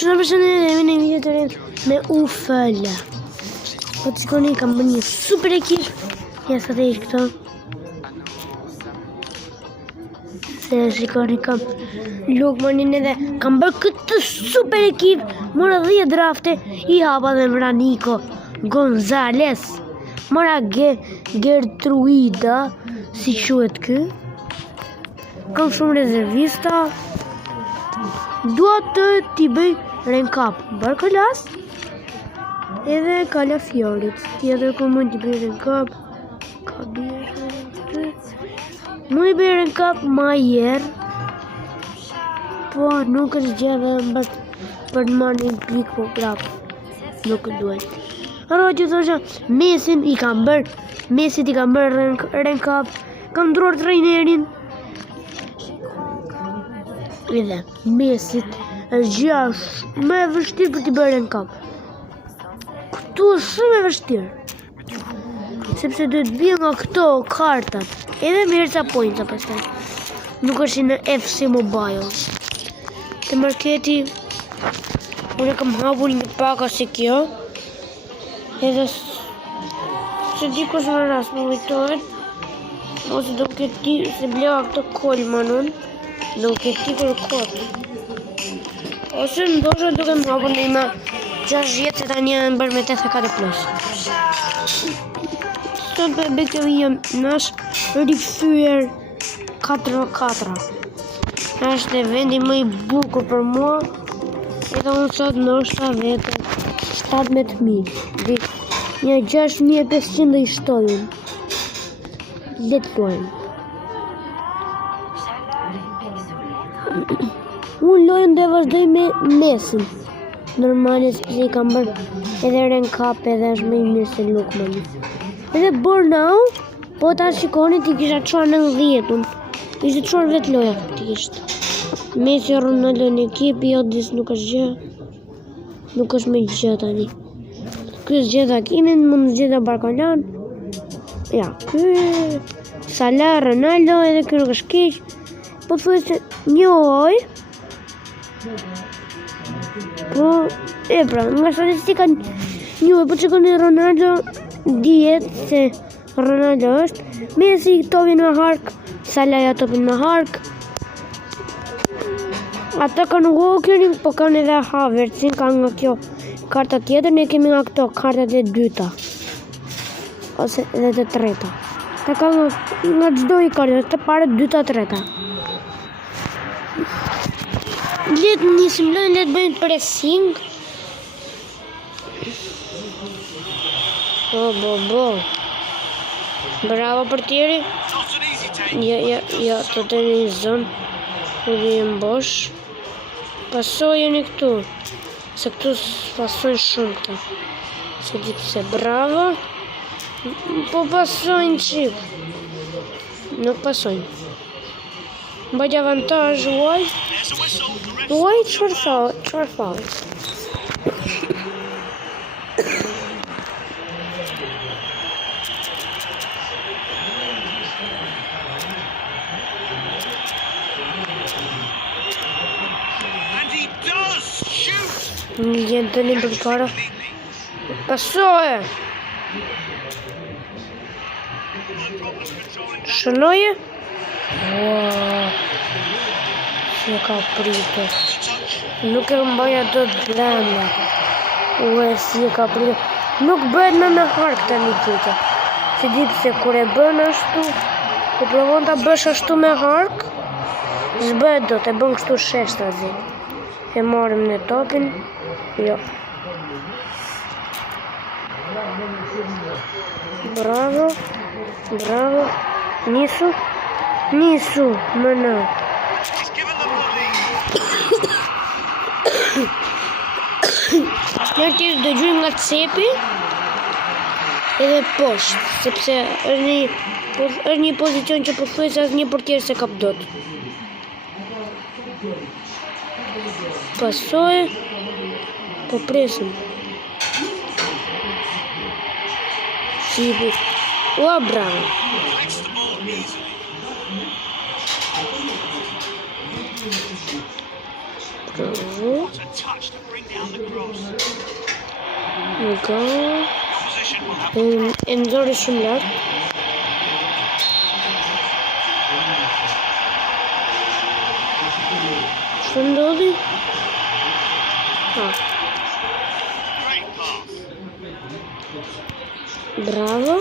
Që në përshënë dhe në video të rejnë me UFL. Po të shikoni kam bërë një super ekip. Ja sa të ishë këto. Se shikoni kam Lukmanin edhe kam bërë këtë super ekip. Mora 10 drafte, i hapa dhe mra Nico Gonzales. Mora Gertruida, si quhet ky. Kam shumë rezervista. Dua të t'i bëj rank up Barkolas edhe Kalafiorit. Tjetër ku mund t'i bëj rank up mund t'i bëj rank up Majer. Po nuk është gjë dhe mbas për të marrë një klik po prap. Nuk duhet. Aro që thosha Mesit i kam bërë rank up. Kam ndruar trajnerin. Edhe Mesit është gjë më e vështirë për t'i bërë rank up. Këtu është shumë e vështirë. Sepse duhet bie nga këto kartat. Edhe me herca pointa pastaj. Nuk është në FC Mobile. Te marketi unë kam hapur një paka si kjo. Edhe se di kush në rast më vitohet. Ose do këti se bleva këtë Kolmanun. Do këti për kot. Ose ndoshta duke më hapur në ima 6 jetë se tani janë bërë me 84+. Sot për Bekëvija nash rikthyer 4-4. Është vendi më i bukur për mua. Edhe unë sot ndoshta vetë 17.000. Një 6.500 i shtojnë. Le të luajmë. Unë lojën dhe vazhdoj me Mesin. Normale se i kam bërë edhe rank up edhe është më i mirë se Lukmani. Edhe Bornau, po ta shikoni ti kisha çuar në 10-un. Ishte çuar vetë loja faktikisht. Messi Ronaldo në ekip, jo dis nuk është gjë. Nuk është me gjë tani. Ky zgjeta Kimin, mund zgjeta Barkolan. Ja, ky Salah, Ronaldo edhe ky nuk është keq. Po thuaj se njoj. Po, pra, nga statistika njoj, po qëkoni Ronaldo dihet se Ronaldo është. Messi topin me hark, Salah topin me hark. Ata kanë Walkerin, po kanë edhe Havertzin, kanë nga kjo karta tjetër, ne kemi nga këto kartat e dyta. Ose edhe të treta. Ta kanë nga çdo i karta, të pare dyta treta. Letë nisim lojën, letë bëjmë pressing. Bo. Bravo për tjeri. Ja, të të një zonë. Edhe jem bosh. Pasojeni këtu. Se këtu pasojnë shumë këta. Se di pëse bravo. Po pasojnë qip. Nuk pasojnë. Mbajt avantaj uaj. Uaj qërë thaj. Një jenë të një përpara. Pasoje. Shënoje. Si ka pritë. Nuk e mbaja do të blenda. Si ka pritë. Nuk bëhet me hark të një pritë. Se di pëse kur e bën ashtu, e provon të bësh ashtu me hark, zbëhet do të bën kështu sheshtra zi. E marim në topin. Jo. Bravo. Nisu, më në. Njërë tjeshtë dëgjujmë nga cepi edhe poshtë, sepse është një pozicion që përthuj se asë një portier se kap dot. Pasoj, po presim. Shipi. Ua, bravo. Bravo. Nga. E nëzori shumë lartë. Që ndodhi? Bravo.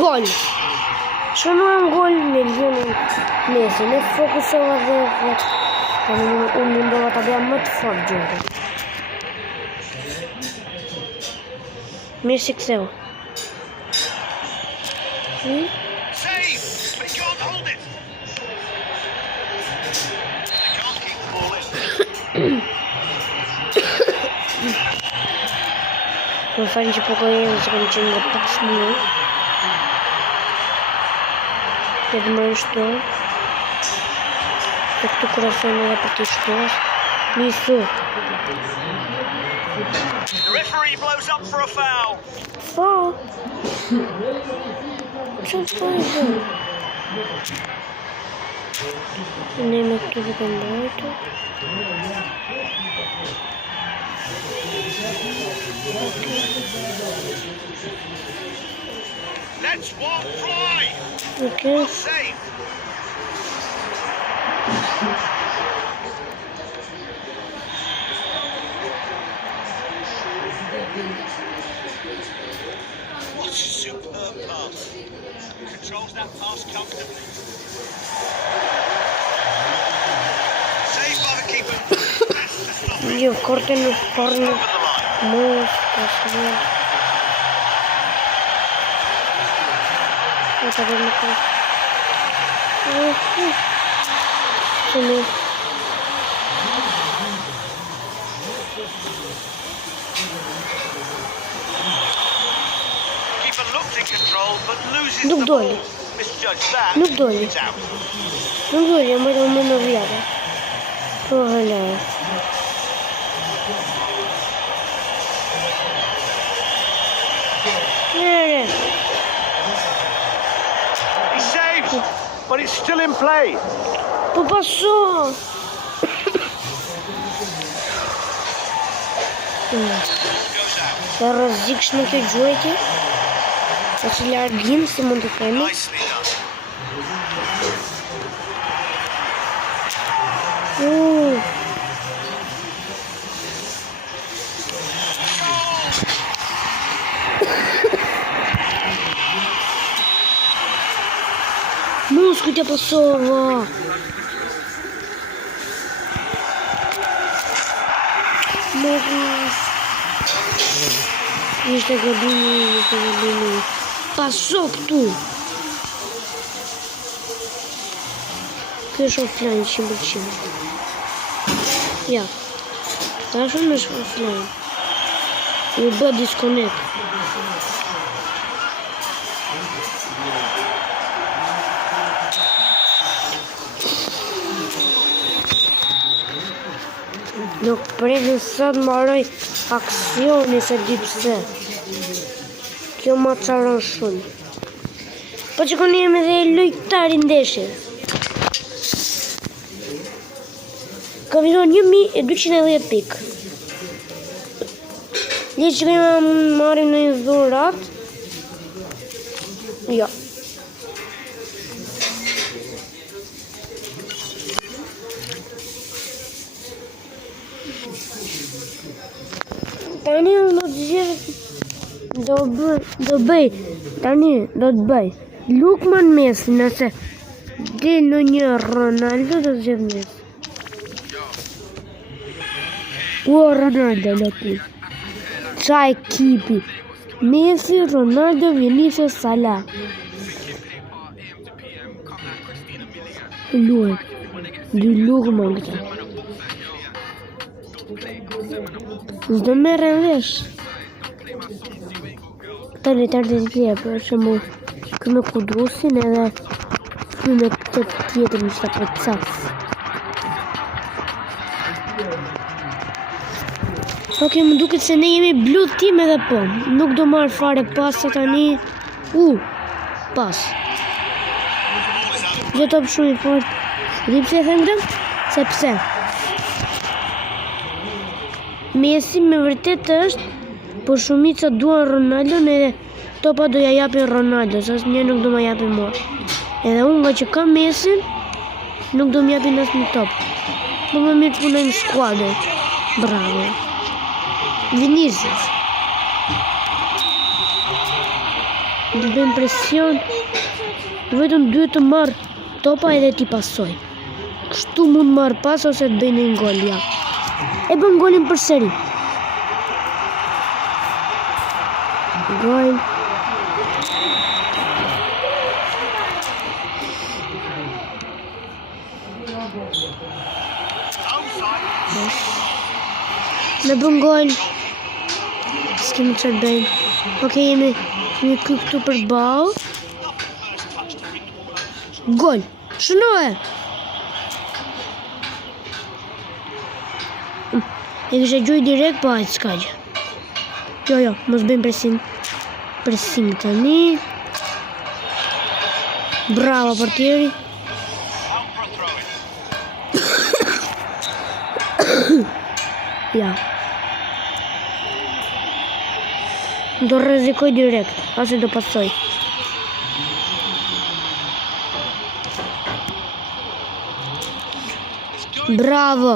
Gol. Që në am gol me Lionel Messi. Ne fokusova dhe unë mundova të bëja më të fort gjore. Mirë si këseo. Më falin që po kojnë që kam qenë nga pak smurë. Këtë më nështu. Dhe këtu kurasojnë edhe për të shtuas. Nisu. The referee blows up for a foul. Foul? Që foul e bërë? Ne me këtu dhe këmë bërëtë. Let's walk fly. Okay. Safe. What a superb pass. Controls that pass comfortably. Saved by the keeper. That's the stop. Jo, korte në fornë. Over the line. Mos, pasërën. E të bërë më kërë. Që në. Keeper looked in control but loses Nuk the doli. ball. Misjudged that. Nuk doli. It's out. Nuk doli, më të më në vjade. Po hëllë. Nere. He's saved, but it's still in play. Po paso. Goes out. Të rëziksh në kjo gjuajtje. E që largim, si mund të themi. Nicely done. Musku t'ja pasova. Ishte gabimi. Paso këtu. Kjo është offline 100%. Ja. Ta shumë është offline. U bë disconnect. Nuk prekin sot marroj aksioni se di pse. Kjo ma qaron shumë. Po që koni jemi dhe lojtari ndeshjes. Ka fiton 1210 pikë. Një që kemi marim në një dhurat. Jo. Tani do të gjithë do bëj tani do të bëj Lukman Messi nëse del në një Ronaldo do të gjithë Messi. Ua Ronaldo lëti. Qa ekipi Messi, Ronaldo, Vinicius, Salah. Luaj dy Lukman këta. Zdo merë në vesh. Këta lejtarët e tjeja, për shembull, këme Kudrusin edhe këme këtë tjetër në qëta për cas. Ok, më duket se ne jemi blue team edhe po. Nuk do marrë fare pas të tani. Pas. Gjë top shumë i fort. Di pse e them këtë? Sepse Messi me vërtet është, por shumica duan Ronaldon edhe topa do ja japin Ronaldo, sa asnjë nuk do ma japin mua. Edhe unë nga që kam Messi, nuk do m'japin as një top. Po më mirë të punojmë skuadër. Bravo. Vinicius. Të bëjmë presion. Vetëm duhet të marr topa edhe t'i pasoj. Kështu mund marr pas ose të bëjnë një gol, ja. E bën golin përsëri. Gol. Në bën gol. S'kemi që të bëjmë. Okej, jemi një këtu për ballë. Gol. Shënohe. E kështë e gjuj direkt, po hajtë s'ka gjë. Jo, mos bëjmë presim. Presim tani. Bravo portieri. Ja. Do rrezikoj direkt, ose do pasoj. Bravo.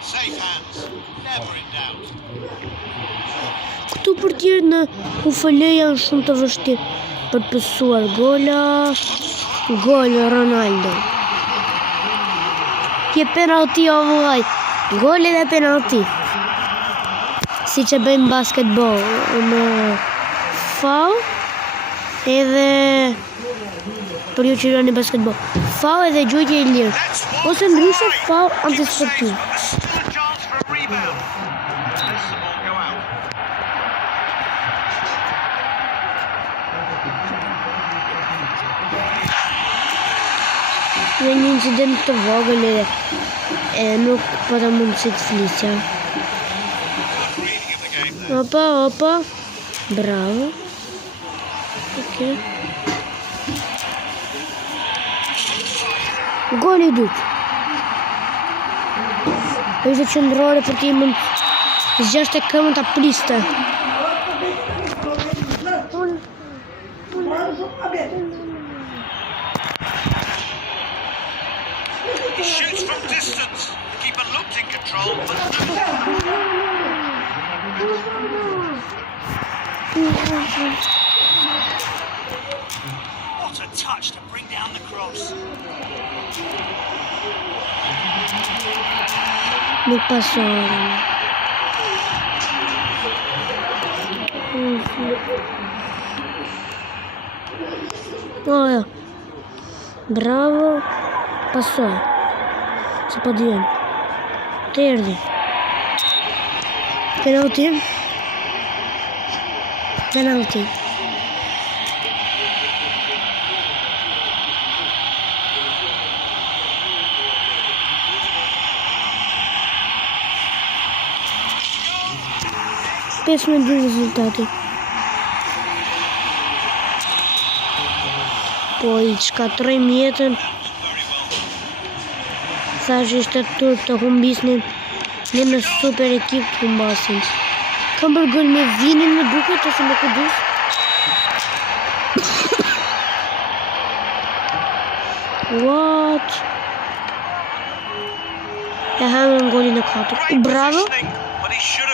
Safe hands. Never in doubt. Këtu portierët në UFL janë shumë të vështirë për të pësuar gola. Gol Ronaldo. Je penalti o vllaj. Gol edhe penalti. Si që bëjmë basketball në foul edhe për ju që jeni basketball. Foul edhe gjujtje e lirë. Ose ndryshe foul antisportiv. Në një incident të vogël edhe nuk pata mundësi të flisja. Opa. Bravo. Okej. Gol i dytë. Ishte qëndrore për ti mund zgjashte këmën të priste. He shoots from distance. The keeper looked in control, but what a touch to bring down the cross. Nuk pasoren. Ja. Bravo. Pasoj. Se po dhjen. Të erdi. Penalti. Pesë me dy rezultati. Po i shkatrojmë jetën. Thash ishte turp të humbisnin. Ne në super ekip të humbasin. Kam bërë gol me Vinin në duket ose me Kudus. What? E hamën golin e 4. Bravo.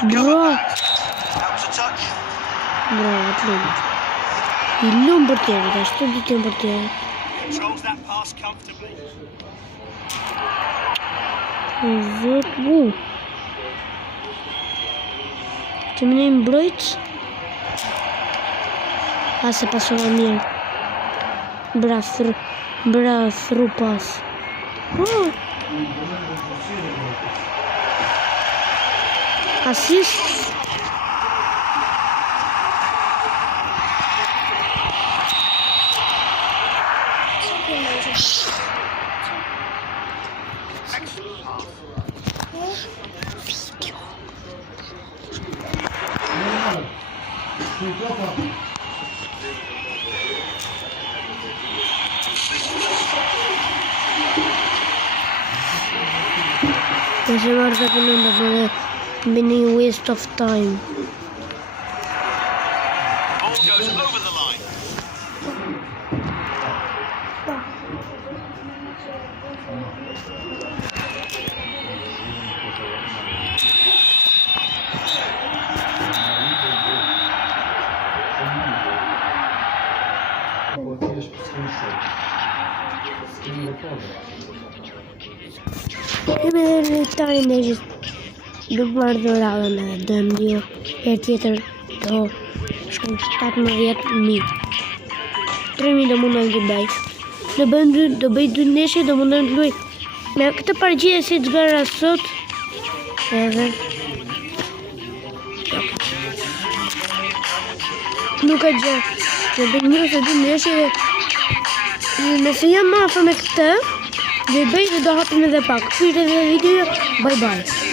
Bravo. Bravo, të lumë. I lumë për tjere, ashtu di të për tjere. Controls that pass comfortably. Zot, Që më nejmë mbrojt. Se pasova mirë. Bra thru pas. Assist. Se marrë të punën të përre Mini waste of time. Ball goes over the line. Edhe tani ne do të marrë dhuratën e dëmdio. Herë tjetër do shkojnë 17.000. 3.000 do mundon të bëj. Do bëj 2 ndeshje, do mundon të luaj. Me këtë paraqitje si të gara sot. Edhe nuk ka gjë. Do bëj 1 ose 2 ndeshje. Nëse jam afër me këtë, do bëj dhe do hapim edhe pak. Pyet edhe video. Bye bye.